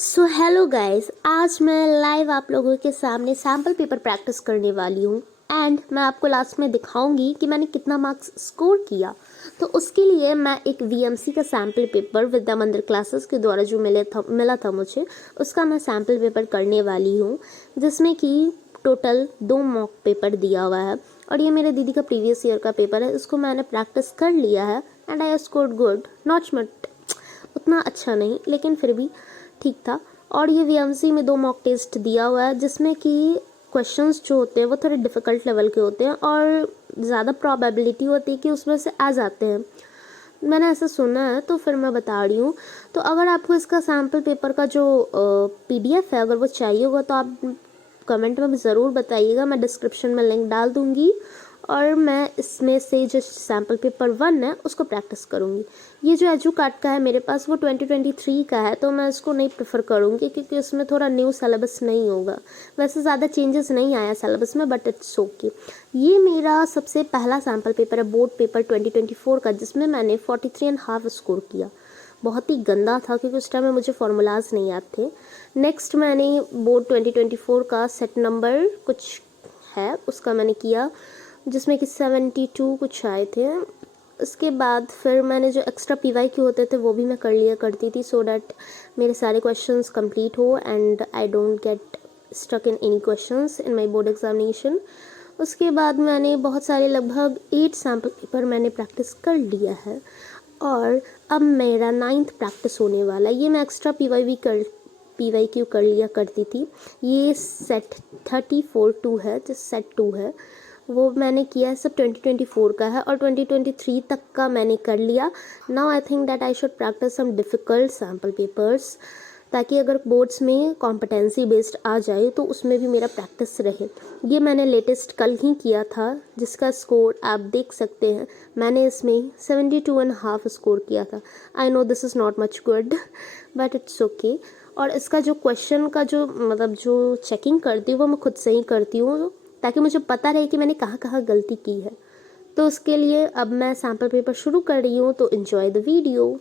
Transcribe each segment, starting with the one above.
So hello guys, आज मैं live आप लोगों के सामने सैम्पल पेपर प्रैक्टिस करने वाली हूँ एंड मैं आपको लास्ट में दिखाऊंगी कि मैंने कितना मार्क्स स्कोर किया। तो उसके लिए मैं एक वीएमसी का सैम्पल पेपर विद्या मंदिर क्लासेस के द्वारा जो मिला था मुझे, उसका मैं सैम्पल पेपर करने वाली हूँ, जिसमें कि टोटल 2 मॉक पेपर दिया हुआ है और ये मेरे दीदी का प्रीवियस ईयर का पेपर है। इसको मैंने प्रैक्टिस कर लिया है and I scored good, not much उतना अच्छा नहीं लेकिन फिर भी ठीक था। और ये वीएमसी में 2 मॉक टेस्ट दिया हुआ है, जिसमें कि क्वेश्चंस जो होते हैं वो थोड़े डिफ़िकल्ट लेवल के होते हैं और ज़्यादा प्रोबेबिलिटी होती है कि उसमें से आ जाते हैं। मैंने ऐसा सुना है तो फिर मैं बता रही हूँ। तो अगर आपको इसका सैम्पल पेपर का जो पीडीएफ है अगर वो चाहिए होगा तो आप कमेंट में ज़रूर बताइएगा, मैं डिस्क्रिप्शन में लिंक डाल दूँगी और मैं इसमें से जो सैम्पल पेपर 1 है उसको प्रैक्टिस करूँगी। ये जो एजू कार्ड का है मेरे पास वो 2023 का है, तो मैं इसको नहीं प्रेफर करूँगी क्योंकि उसमें थोड़ा न्यू सिलेबस नहीं होगा। वैसे ज़्यादा चेंजेस नहीं आया सिलेबस में, बट इट्स ओके। ये मेरा सबसे पहला सैम्पल पेपर है बोर्ड पेपर 2024 का, जिसमें मैंने 43.5 स्कोर किया। बहुत ही गंदा था क्योंकि उस टाइम में मुझे फार्मूलाज नहीं याद थे। नेक्स्ट मैंने बोर्ड 2024 का सेट नंबर कुछ है उसका मैंने किया, जिसमें कि 72 कुछ आए थे। उसके बाद फिर मैंने जो एक्स्ट्रा पीवाईक्यू होते थे वो भी मैं कर लिया करती थी, सो डैट मेरे सारे क्वेश्चंस कंप्लीट हो and I don't get stuck in any questions in my board examination. उसके बाद मैंने बहुत सारे लगभग 8 सैम्पल पेपर मैंने प्रैक्टिस कर लिया है और अब मेरा 9th प्रैक्टिस होने वाला है। ये मैं एक्स्ट्रा पीवाईक्यू कर लिया करती थी। ये सेट 34-2 है, जो सेट 2 है वो मैंने किया है, सब 2024 का है और 2023 तक का मैंने कर लिया। Now I think that I should practice some difficult sample papers, ताकि अगर बोर्ड्स में कॉम्पिटेंसी बेस्ड आ जाए तो उसमें भी मेरा प्रैक्टिस रहे। ये मैंने लेटेस्ट कल ही किया था, जिसका स्कोर आप देख सकते हैं। मैंने इसमें 72.5 स्कोर किया था। I know this is not much good but it's okay. और इसका जो क्वेश्चन का जो जो चेकिंग करती हूँ वो मैं खुद से ही करती हूँ, ताकि मुझे पता रहे कि मैंने कहाँ कहाँ गलती की है। तो उसके लिए अब मैं सैम्पल पेपर शुरू कर रही हूँ, तो एंजॉय द वीडियो।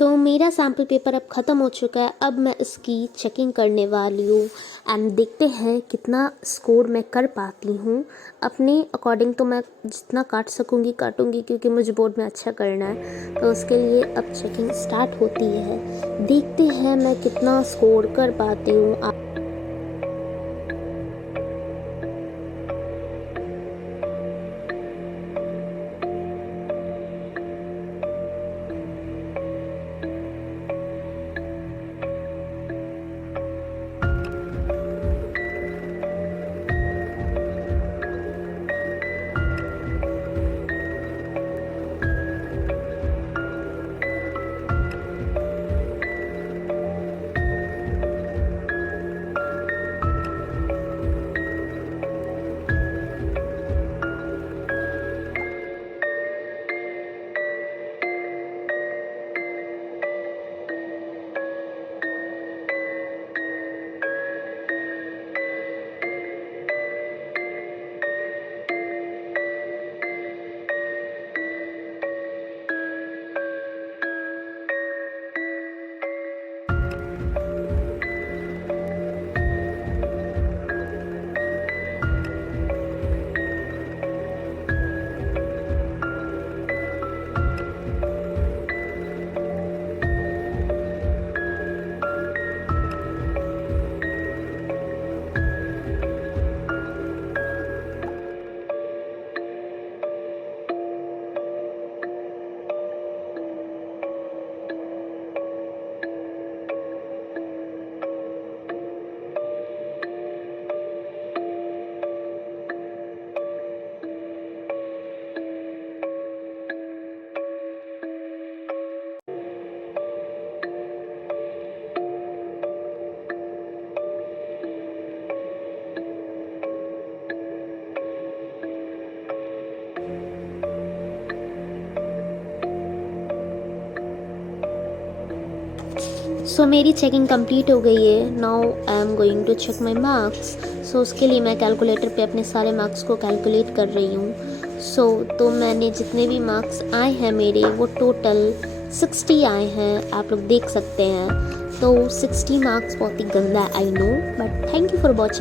तो मेरा सैम्पल पेपर अब ख़त्म हो चुका है। अब मैं इसकी चेकिंग करने वाली हूँ एंड देखते हैं कितना स्कोर मैं कर पाती हूँ। अपने अकॉर्डिंग तो मैं जितना काट सकूँगी काटूँगी, क्योंकि मुझे बोर्ड में अच्छा करना है। तो उसके लिए अब चेकिंग स्टार्ट होती है। देखते हैं मैं कितना स्कोर कर पाती हूँ। सो मेरी चेकिंग कंप्लीट हो गई है। Now I am going to check my marks. So उसके लिए मैं कैलकुलेटर पे अपने सारे मार्क्स को कैलकुलेट कर रही हूँ। तो मैंने जितने भी मार्क्स आए हैं मेरे, वो टोटल 60 आए हैं, आप लोग देख सकते हैं। तो 60 मार्क्स बहुत ही गंदा है, I know, but thank you for watching.